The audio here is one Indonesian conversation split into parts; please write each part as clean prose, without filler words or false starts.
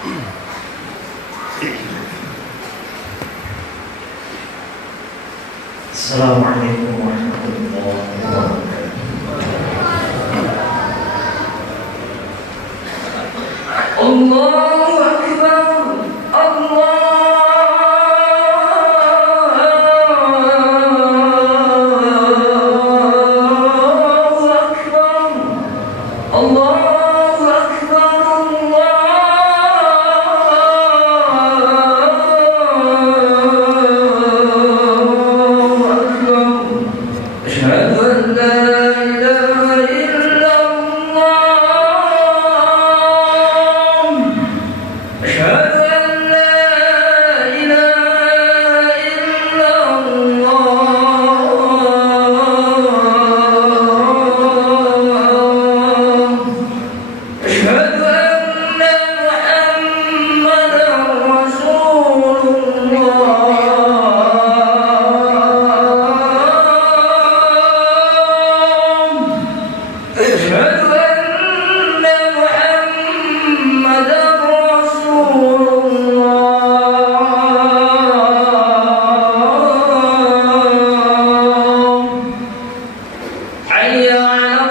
Assalamualaikum warahmatullahi wabarakatuh. Allahu Akbar, Allahu Akbar, Allahu Akbar, Allahu Akbar. Asyhadu an la ilaha illallah. Asyhadu an la ilaha illallah. Asyhadu anna Muhammadan Rasulullah. Asyhadu anna Muhammadan Rasulullah. Hayya 'alal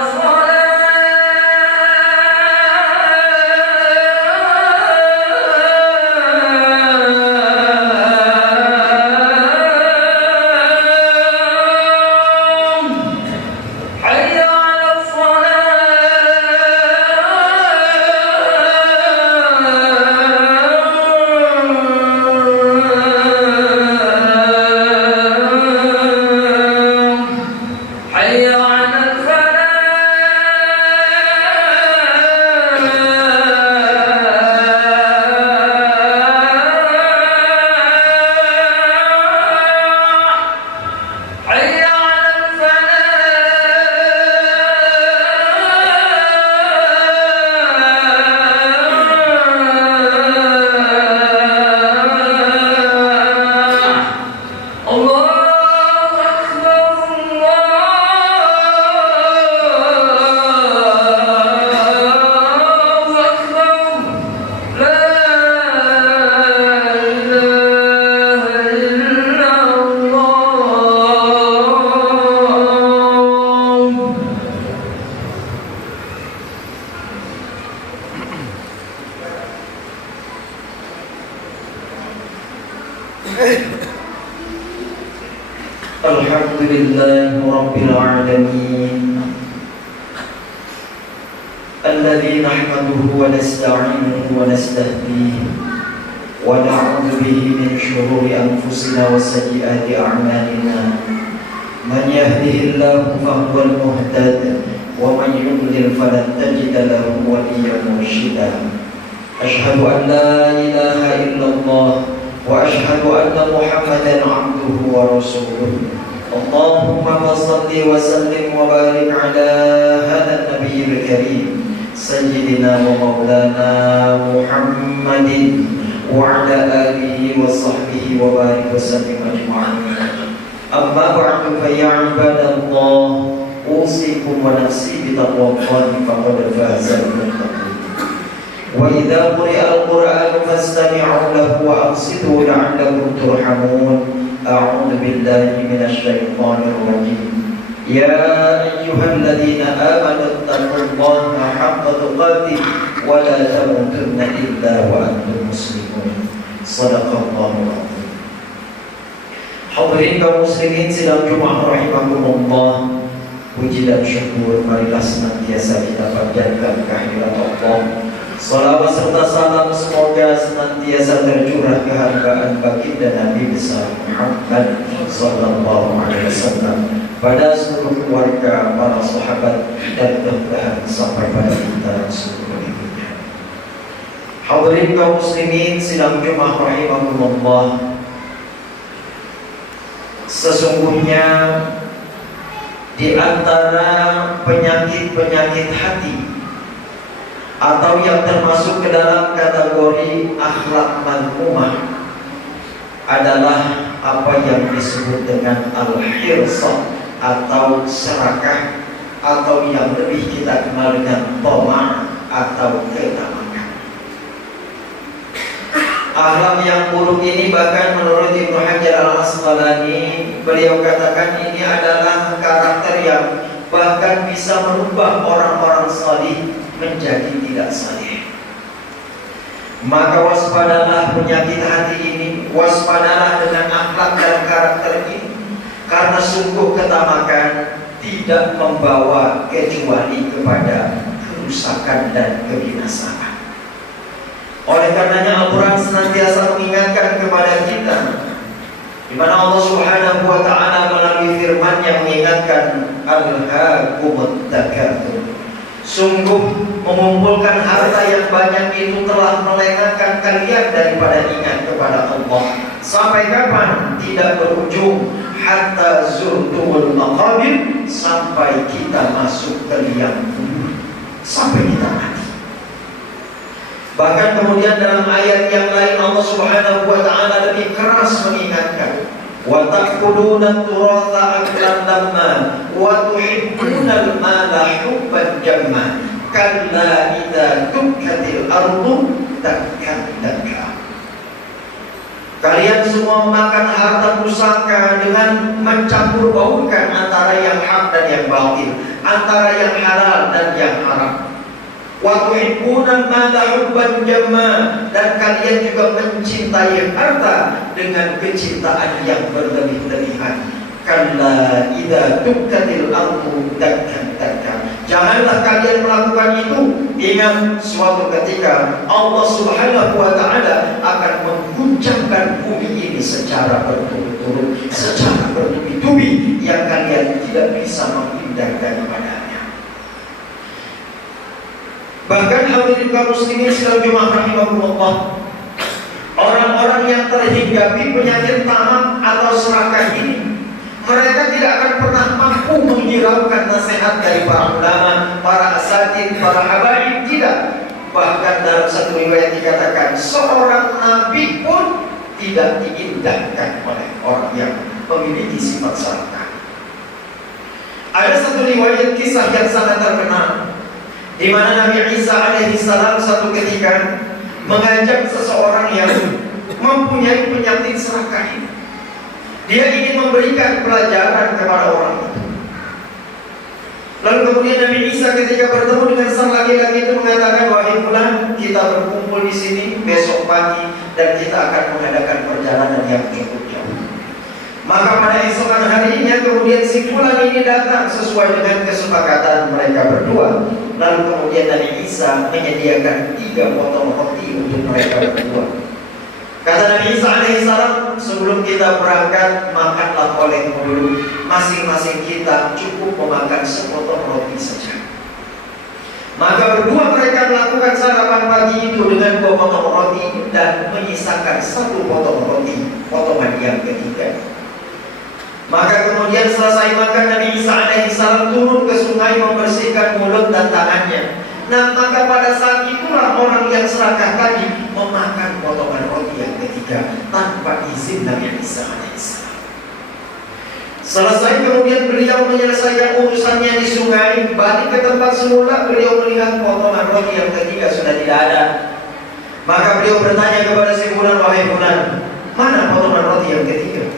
Hayya 'alal Hayya 'alal Hayya 'alal Allahu Akbar, Allahu Akbar. La ilaha illallah. Alhamdulillahi Rabbil Alamin, alladzi nahmaduhu wa nasta'inuhu wa nastahdihi wa na'udzu bihi min shururi anfusina wa sayyiati a'malina. Man yahdihillahu fahuwal muhtad wa man yudlil falan tajida lahu waliyyan mursyida. Asyhadu an la ilaha illallah wa asyhadu anna Muhammadan 'abduhu wa rasuluh. Allahumma shalli wa sallim wa barik ala hadzal nabiyil karim sayyidina wa maulana Muhammadin wa ala alihi wa sahbihi wa barik wa sallim ajma'in. Amma ba'du fa ya ibadallah, usikum wa nafsi bi taqwallahi faqad faza al-muttaqin. Wa idza quri'a al-Qur'anu fastami'u lahu wa ansitu la'allakum turhamun. A'udzu billahi minasy syaithanir rajim. Ya ayyuhalladzina amanu taqullaha haqqa tuqatih wa la tamutunna illa wa antum muslimun. Shadaqallahul azim. Hadirin kaum muslimin sidang Jumat rahimakumullah. Puji dan syukur marilah senantiasa kita panjatkan kehadirat Allah. Salawat serta salam semoga senantiasa tercurah kehargaan baginda Nabi besar Muhammad sallallahu alaihi wasallam pada seluruh keluarga, para sahabat dan bahkan sampai pada kita seluruh hidupnya. Hadirin kaum muslimin sidang Jumat rahimakumullah. Sesungguhnya di antara penyakit-penyakit hati atau yang termasuk ke dalam kategori akhlak madhumah adalah apa yang disebut dengan al-hirsah atau serakah, atau yang lebih kita kenal dengan tama' atau ketamakan. yang buruk ini bahkan menurut Ibnu Hajar Al-Asqalani, beliau katakan ini adalah karakter yang bahkan bisa merubah orang-orang salih menjadi tidak salih. Maka waspadalah penyakit hati ini, waspadalah dengan akhlak dan karakter ini, karena sungguh ketamakan tidak membawa kecuali kepada kerusakan dan kebinasaan. Oleh karenanya Al-Quran senantiasa mengingatkan kepada kita, di mana Allah Subhanahu wa taala melalui firman-Nya mengingatkan alhaakumut takatsur. Sungguh mengumpulkan harta yang banyak itu telah melengahkan kalian daripada ingat kepada Allah. Sampai kapan? Tidak berujung. Hatta zurtumul maqabir, sampai kita masuk ke liang kubur, sampai kita mati. Bahkan kemudian dalam ayat yang lain Allah Subhanahu wa taala lebih keras mengingatkan, wa ta'kuluna turatha aklan lamma wa tuhibbuna al-mala hubban jamma kalla idza dukkatil ardu dakkan dakka. Kalian semua memakan harta pusaka dengan mencampur baurkan antara yang hak dan yang batil, antara yang halal dan yang haram. Wa tuhibbuna al-mala hubban jamma, dan kalian juga mencintai harta dengan kecintaan yang berlebih-lebihan. Kalla idza dukkatil ardu dakkan dakka. Janganlah kalian melakukan itu. Ingat, suatu ketika Allah Subhanahu wa taala akan mengguncangkan bumi ini secara berturut-turut, secara bertubi-tubi, yang kalian tidak bisa menghindar daripadanya. Bahkan hadirin kaum muslimin sekalian jemaah rahimahumullah, orang-orang yang terhinggapi penyakit tamak atau serakah ini, mereka tidak akan pernah mampu menghiraukan nasihat dari para ulama, para asatidz, para habaib, tidak. Bahkan dalam satu riwayat dikatakan seorang nabi pun tidak diindahkan oleh orang yang memiliki sifat serakah. Ada satu riwayat kisah yang sangat terkenal, di mana Nabi Isa alaihi salam satu ketika mengajak seseorang yang mempunyai penyakit serakah ini. Dia ingin memberikan pelajaran kepada orang itu. Lalu kemudian Nabi Isa ketika bertemu dengan sang laki-laki itu mengatakan, wahai fulan, kita berkumpul di sini besok pagi dan kita akan mengadakan perjalanan yang cukup jauh. Maka pada esokan harinya kemudian si fulan ini datang sesuai dengan kesepakatan mereka berdua. Lalu kemudian Nabi Isa menyediakan 3 potong roti untuk mereka berdua. Kata Nabi Isa alaihissalam, sebelum kita berangkat, makanlah oleh dulu. Masing-masing kita cukup memakan sepotong roti saja. Maka berdua mereka melakukan sarapan pagi itu dengan 2 potong roti dan menyisakan 1 potong roti, potongan yang ketiga. Maka kemudian selesai makan, Nabi Isa alaihissalam turun ke sungai membersihkan mulut dan tangannya. Nah, maka pada saat itulah orang yang serakah tadi memakan potongan roti yang ketiga tanpa izin Nabi Isa alaihissalam. Selesai kemudian beliau menyelesaikan urusannya di sungai, balik ke tempat semula, beliau melihat potongan roti yang ketiga sudah tidak ada. Maka beliau bertanya kepada si fulan, wahai fulan, mana potongan roti yang ketiga?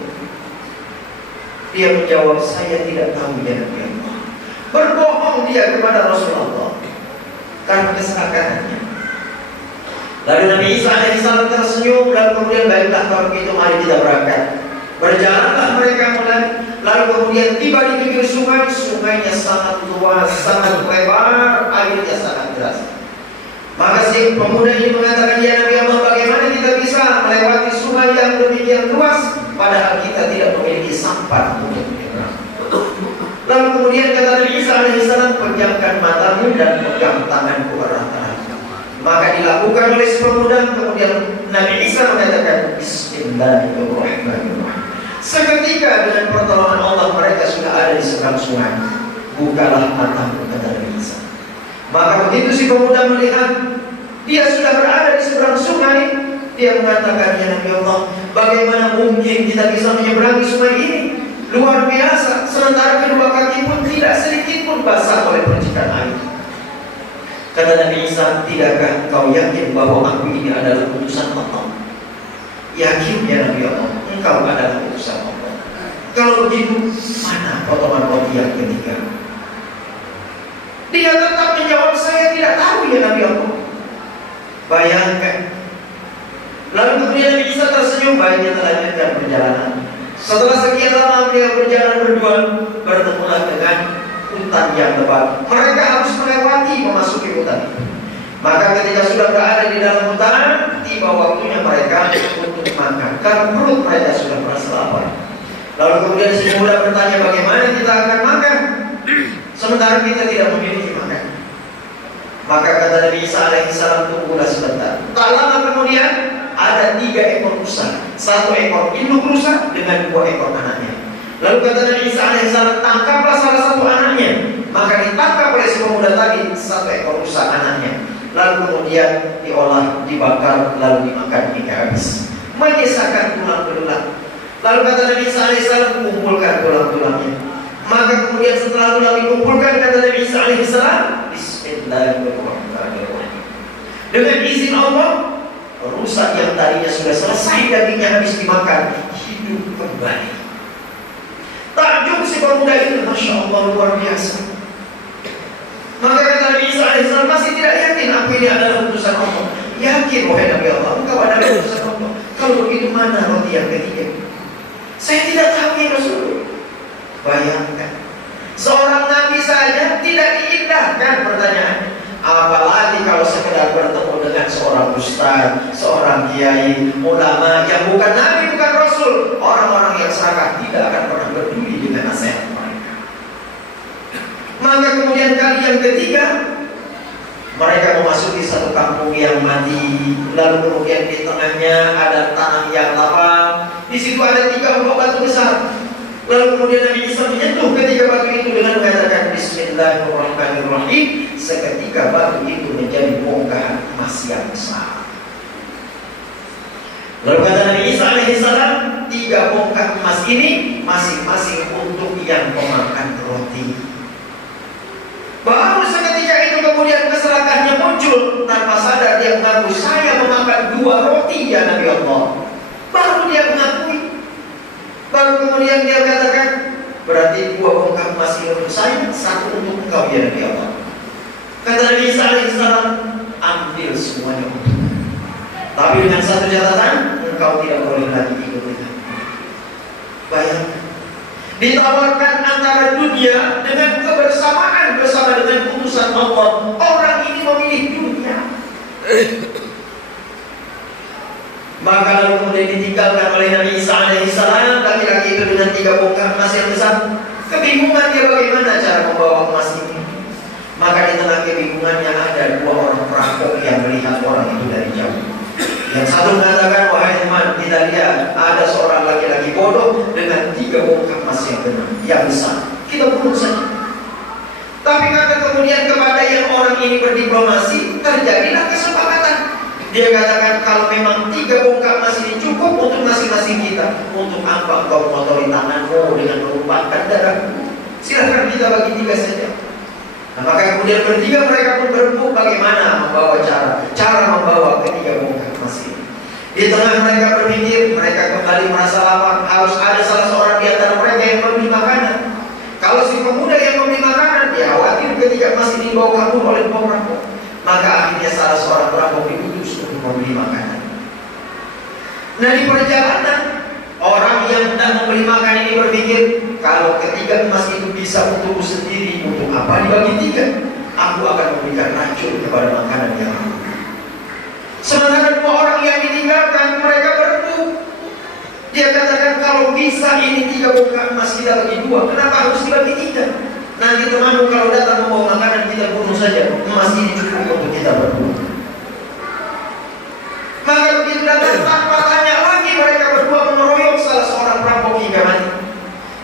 Dia menjawab, saya tidak tahu ya Nabi Allah. Berbohong dia kepada Rasulullah karena keserakahannya. Lalu Nabi Isa alaihissalam tersenyum, lalu kemudian baiklah kalau begitu mari kita berangkat. Berjalanlah mereka mulai, lalu kemudian tiba di pinggir sungai. Sungainya sangat luas, sangat lebar, airnya sangat deras. Maka si pemuda ini mengatakan, ya Nabi Allah, bagaimana kita bisa melewati sungai yang demikian luas padahal kita tidak memiliki sampan untuk menyeberang. Lalu kemudian kata Nabi Isa alaihissalam, pejamkan matamu dan pegang tanganku erat-erat. Maka dilakukan oleh si pemuda. Kemudian Nabi Isa mengatakan, Bismillahirrahmanirrahim. Seketika dengan pertolongan Allah mereka sudah ada di seberang sungai. Bukalah matamu, kata Nabi Isa. Maka begitu si pemuda melihat dia sudah berada di seberang sungai, dia mengatakan, ya Nabi Allah, bagaimana mungkin kita bisa menyeberangi sungai ini? Luar biasa, sementara kedua kaki pun tidak sedikit pun basah oleh percikan air. Kata Nabi Isa, tidakkah kau yakin bahwa aku ini adalah utusan Allah? Yakin ya Nabi Allah, engkau adalah utusan Allah. Kalau begitu, mana potongan roti yang ketiga? Dia tetap menjawab, saya tidak tahu ya Nabi Allah. Bayangkan. Lalu kemudian Nabi Isa tersenyum, baiknya melanjutkan perjalanan. Setelah sekian lama beliau berjalan berdua, bertemulah dengan hutan yang lebat. Mereka harus melewati memasuki hutan itu. Maka ketika sudah berada di dalam hutan, tiba waktunya mereka untuk makan, karena perut mereka sudah merasa lapar. Lalu kemudian si muda bertanya, bagaimana kita akan makan sementara kita tidak memiliki makan? Maka kata Nabi Isa alaihissalam, tunggulah sebentar. Tak lama kemudian ada 3 ekor rusa, 1 ekor induk rusa dengan 2 ekor anaknya. Lalu kata Nabi Isa alaihissalam, tangkaplah salah satu anaknya. Maka ditangkap oleh si pemuda tadi 1 ekor rusa anaknya. Lalu kemudian diolah, dibakar, lalu dimakan hingga habis, menyisakan tulang belulang. Lalu kata Nabi Isa alaihissalam, kumpulkan tulang-tulangnya. Maka kemudian setelah tulang dikumpulkan, kata Nabi Isa alaihissalam, Bismillahirrahmanirrahim. Dengan izin Allah, rusa yang tadinya sudah selesai dagingnya habis dimakan, hidup kembali. Takjub si pemuda itu, Masya Allah, luar biasa. Maka kata Nabi Isa alaihissalam, masih tidak yakin apa ini adalah utusan Allah. Yakin wahai Nabi Allah, engkau adalah utusan Allah. Kalau begitu mana roti yang ketiga? Saya tidak tahu ya Rasul. Bayangkan, seorang Nabi saja tidak diindahkan pertanyaannya, apalagi kalau sekedar bertemu dengan seorang ustaz, seorang kiai, ulama yang bukan Nabi, bukan Rasul. Orang-orang yang serakah tidak akan pernah peduli dengan nasihat mereka. Maka kemudian kali yang ketiga, mereka memasuki satu kampung yang mati. Lalu kemudian di tengahnya ada tanah yang lapang. Di situ ada 3 blok batu besar. Lalu kemudian Nabi Isa menyentuh ketiga batu itu dengan mengatakan Bismillahirrahmanirrahim. Seketika batu itu menjadi bongkahan emas yang besar. Lalu kata Nabi Isa alaihissalam, 3 bongkah emas ini masing-masing untuk yang memakan roti. Baru seketika itu kemudian keserakahannya muncul. Tanpa sadar dia mengaku, saya memakan 2 roti ya Nabi Allah. Baru dia mengakui. Baru kemudian dia katakan, berarti 2 bongkah emas ini untuk saya, 1 untuk engkau ya Nabi Allah. Kata Nabi Isa alaihissalam, ambil semuanya untukmu. Tapi dengan satu catatan, engkau tidak boleh lagi ikut dengan. Bayangkan, ditawarkan antara dunia dengan kebersamaan bersama dengan putusan Allah. Orang ini memilih dunia. Maka lalu kemudian ditinggalkan oleh Nabi Isa alaihissalam, laki-laki itu dengan 3 bongkah emas yang besar. Kebingungan dia bagaimana cara membawa emas ini. Maka di tengah kebingungannya ada 2 orang perampok yang melihat orang itu dari jauh. Yang satu mengatakan, wahai teman, kita lihat ada seorang laki-laki bodoh dengan 3 bongkah emas yang besar. Kita bunuh saja. Tapi kata kemudian kepada yang orang ini berdiplomasi, terjadilah kesepakatan. Dia katakan, kalau memang 3 bongkah emas ini cukup untuk masing-masing kita, untuk apa kau mengotori tanganmu dengan menumpahkan darahmu? Silahkan kita bagi 3 saja. Nah, maka kemudian bertiga mereka pun berembuk bagaimana membawa cara membawa ketiga bongkah emas ini. Di tengah mereka berpikir, mereka kembali merasa lapar, harus ada salah seorang di antara mereka yang membeli makanan. Kalau si pemuda yang membeli makanan, dia khawatir ketika emas ini dibawa kabur oleh perampok. Maka akhirnya salah seorang perampok diutus untuk membeli makanan. Nah, di perjalanan, orang yang hendak membeli makan ini berpikir, kalau ketiga emas itu bisa untukku sendiri, untuk apa dibagi 3? Aku akan memberikan racun kepada makanan yang aku. Sementara 2 orang yang ditinggalkan, mereka berebut. Dia katakan, kalau bisa ini 3 bongkah emas kita bagi 2, kenapa harus dibagi 3? Nanti temanmu kalau datang membawa makanan, kita bunuh saja. Emas ini cukup untuk kita berdua. Maka begitu datang, tanpa tanya lagi, mereka berdua mengeroyok salah seorang perampok hingga mati.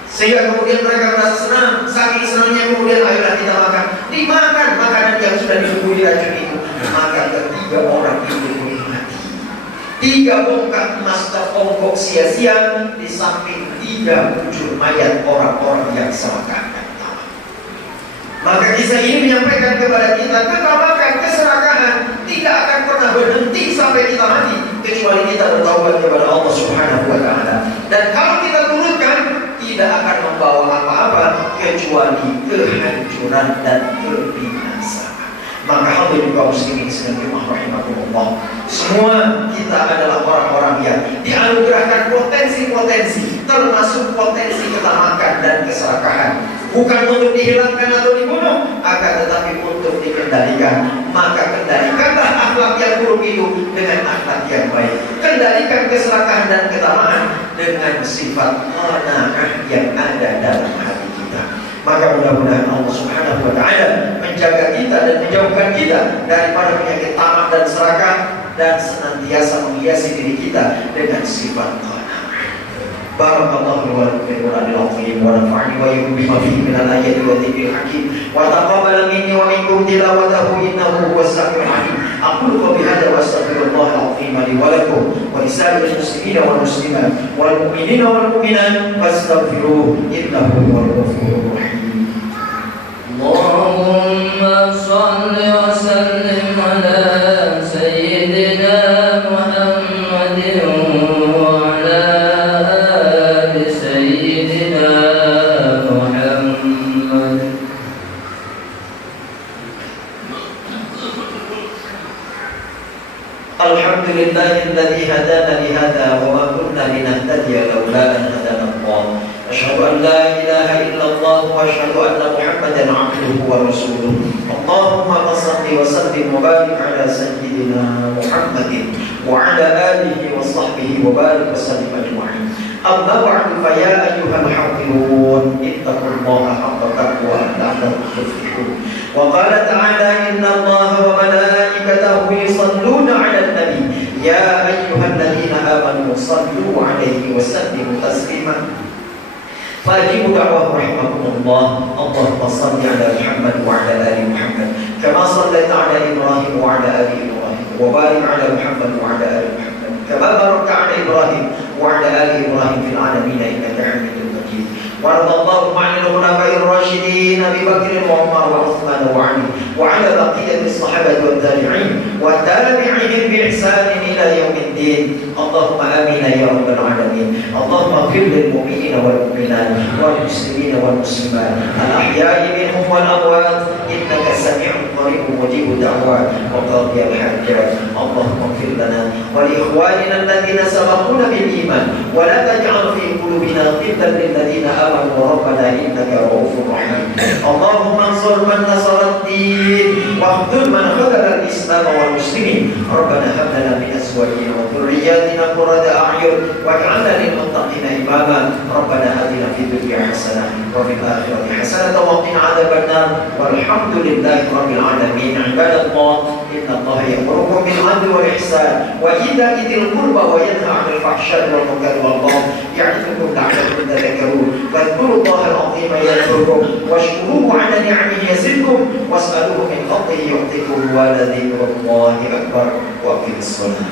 Sehingga kemudian mereka merasa senang. Saking senangnya kemudian, ayolah kita makan. Dimakan makanan yang sudah dibumbui racun itu. Maka ketiga orang itu mati. 3 bongkah emas terongkok sia-sia di samping 3 bujur mayat orang-orang yang serakah. Maka kisah ini menyampaikan kepada kita, ketamakan, keserakahan tidak akan pernah berhenti sampai kita mati, kecuali kita bertaubat kepada Allah Subhanahu wa Ta'ala. Dan kalau kita turutkan, tidak akan membawa apa-apa kecuali kehancuran dan kebinasaan. Maka hadirin kaum muslimin sekalian rahimahumullah, semua kita adalah orang-orang yang dianugerahkan potensi-potensi, termasuk potensi ketamakan dan keserakahan. Bukan untuk dihilangkan atau dibunuh, akan tetapi untuk dikendalikan. Maka kendalikanlah akhlak yang buruk itu dengan akhlak yang baik. Kendalikan keserakahan dan ketamaan dengan sifat qanaah yang ada dalam hati kita. Maka mudah-mudahan Allah Subhanahu wa Ta'ala menjaga kita dan menjauhkan kita daripada penyakit tamak dan serakah, dan senantiasa menghiasi diri kita dengan sifat qanaah. Barakallahu wa lakum wa nafa'ani wa iyyakum bima fihi min al-ayati wa dhikril hakim wa taqabbal minni wa minkum tilawatahu innahu huwas samiul 'alim. Aqulu qawli hadha wa astaghfirullahal 'azim li wa lakum wa lisa'iril muslimina wal muslimat wal mu'minina wal mu'minat fastaghfiruhu innahu huwal ghafurur rahim. Allahumma shalli wa sallim ala sayyidina Muhammadin wa ala ali sayyidina Muhammad. Alhamdulillahilladzi hadana li hadha wa ma kunna linahtadiya laula an hadana Allah. Asyhadu an la ilaha illallah wa asyhadu anna Muhammadan 'abduhu wa rasuluh. Allahumma shalli wa sallim wa barik ala sayyidina Muhammadin wa ala alihi wa sahbihi wa barik wa sallim ajma'in. Amma ba'du, fa ya ayyuhal hafizun ittaqullaha haqqa taqwah la'allakum tuflihun. Wa qala ta'ala inna Allaha wa malaikatahu yusalluna 'alan nabi ya ayyuhalladzina amanu sallu 'alaihi wa sallimu taslima. فأجيبوا دعوة رحمكم الله. اللهم صل على محمد وعلى آل محمد كما صليت على إبراهيم وعلى آل إبراهيم وبارك على محمد وعلى آل محمد كما باركت على إبراهيم وعلى آل إبراهيم في العالمين إنك حميد مجيد. وارض اللهم عن الخلفاء الراشدين أبي بكر وعمر وعثمان وعلي وعلى بقية الصحابة والتابعين وتابعيهم بإحسان إلى يوم الدين. اللهم آمين يا رب العالمين. اللهم اغفر للمؤمنين والمؤمنات والمسلمين والمسلمات الأحياء منهم والأموات إنك سميع قريب مجيب الدعوات وقاضي الحاجات. اللهم اغفر لنا ولإخواننا الذين سبقونا بالإيمان ولا تجعل في قلوبنا غلا للذين آمنوا ربنا إنك رؤوف رحيم. اللهم انصر من نصر الدين واخذل من خذل الإسلام والمسلمين. ربنا هب لنا من أزواجنا وذرياتنا قرة أعين واجعلنا للمتقين إماما. ربنا آتنا في الدنيا حسنة وفي الآخرة حسنة وقنا عذاب النار والحمد لله رب العالمين. عباد الله إن الله يأمركم بالعدل والإحسان وإيتاء ذي القربى وينهى عن الفحشاء والمنكر والبغي يعظكم لعلكم تذكرون. فاذكروا الله العظيم يذكركم واشكروه على نعمه يزدكم واسألوه من فضله يعطيكم ولذكر الله أكبر. وأقم الصلاة.